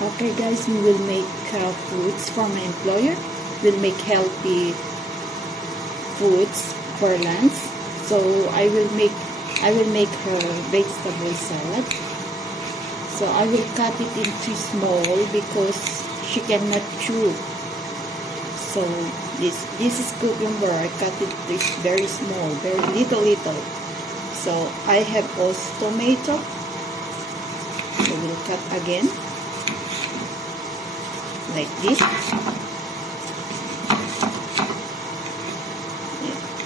Okay guys, we will make foods for my employer. We'll make healthy foods for lunch. So I will make her vegetable salad. So I will cut it into small because she cannot chew. So this is cucumber. I cut it very small, very little. So I have also tomato. So we'll cut again like this.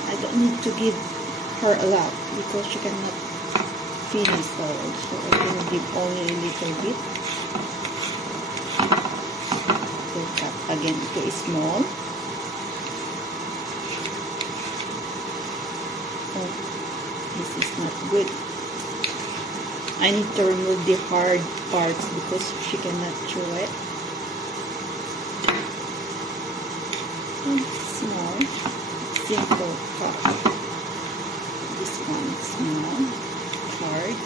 I don't need to give her a lot because she cannot finish all. So I can give only a little bit. We'll cut again to small. Oh, this is not good. I need to remove the hard parts because she cannot chew it. Small, simple cut. This one small, hard.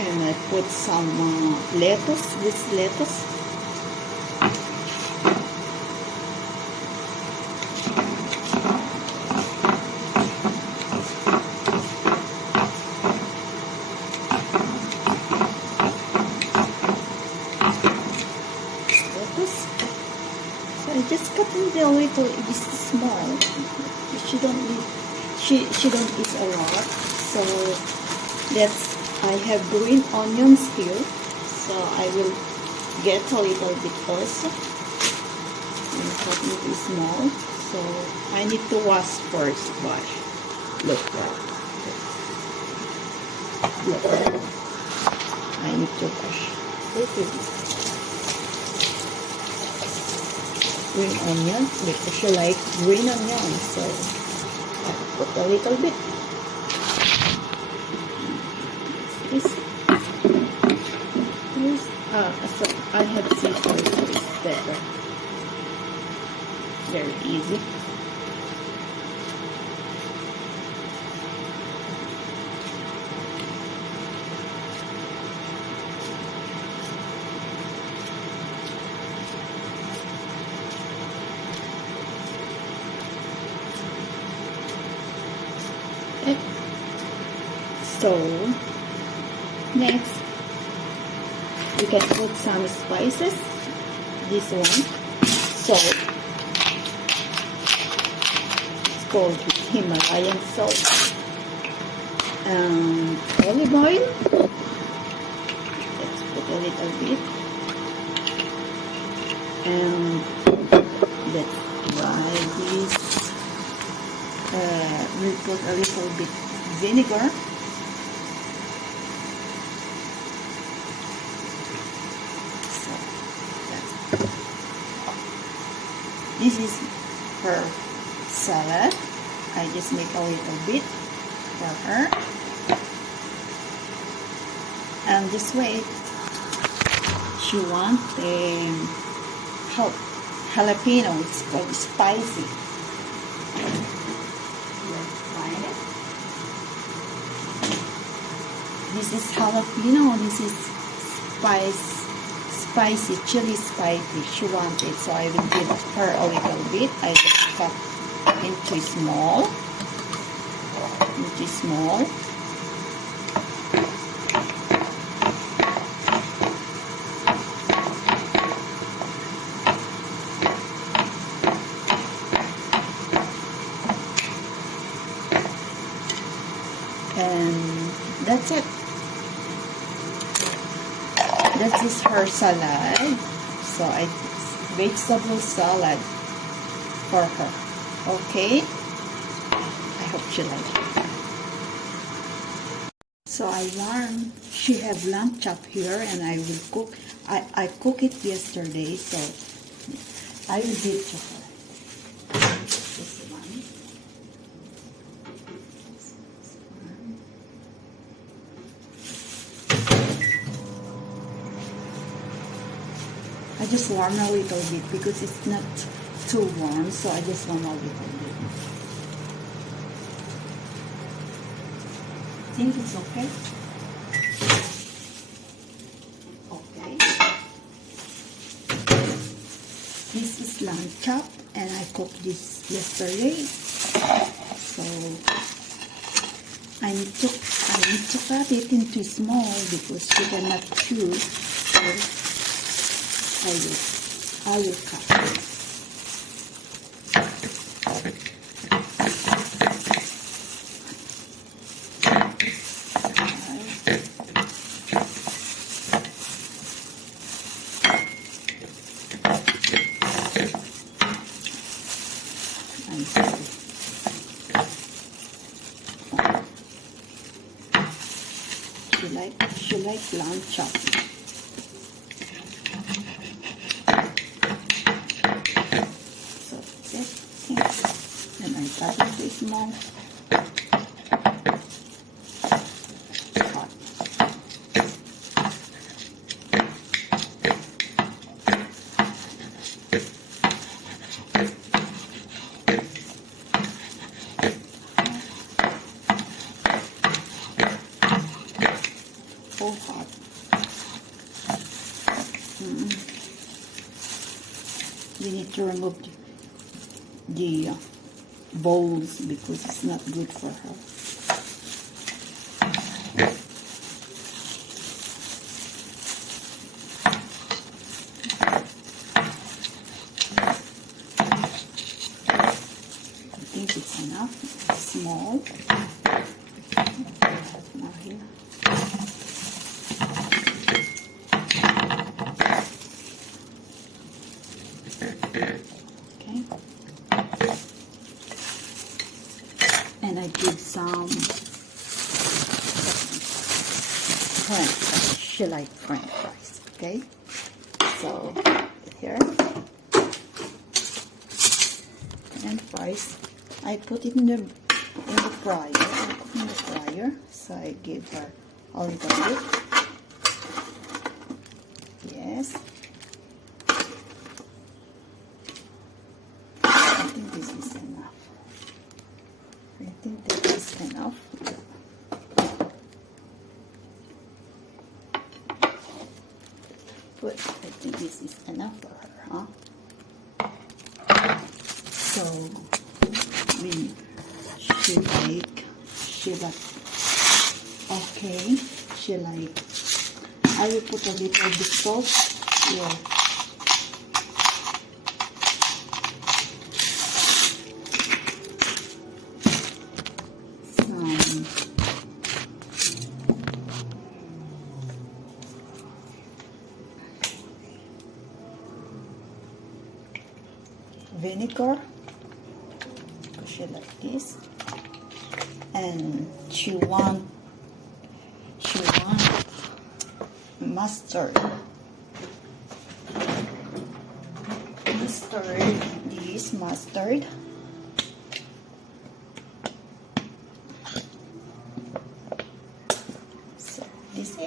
And I put some lettuce, this lettuce. So I just cut it a little, it is small. She don't eat a lot. So I have green onions here. So I will get a little bit also. And cut it small. So I need to wash first. Wash. Look. I need to wash. Green onions because she likes green onions, so I put a little bit. So I have scissors, so it's better. Very easy. So next you can put some spices. This one, salt. It's called Himalayan salt. Olive oil. Let's put a little bit. And let's try this. We'll put a little bit vinegar. This is her salad. I just make a little bit for her. And just wait. She wants a jalapeno. It's called spicy. Let's try it. This is jalapeno. This is spicy, chili spicy. She wants it, so I will give her a little bit. I just cut into small. And that's it. That is her salad. So vegetable salad for her. Okay. I hope she likes it. So she have lamb chop here, and I will cook I cooked it yesterday, so I will give to her. This one. I just warm a little bit because it's not too warm, so I just warm a little bit. I think it's okay. Okay. This is lamb chop, and I cooked this yesterday. So I need to cut it into small because she cannot chew. So I will cut it. She like lamb chop. So that's it. And I cut it this small. Hot. We need to remove the bowls because it's not good for her. I think it's enough. It's small. Now here. Okay, and I give some French fries. She likes French fries. Okay, so here, French fries. I put it in the fryer. I put in the fryer, so I give her a little bit. Yes. I think this is enough. I think that is enough. But I think this is enough for her, huh? So I will put a little bit salt here. Vinegar, push it like this, and she want mustard, this mustard. So this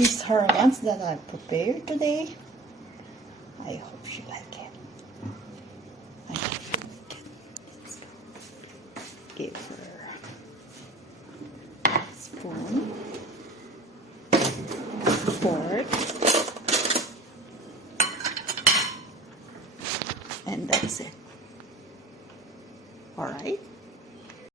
is her lunch that I prepared today. I hope she like it. Give her a spoon, fork, and that's it. All right.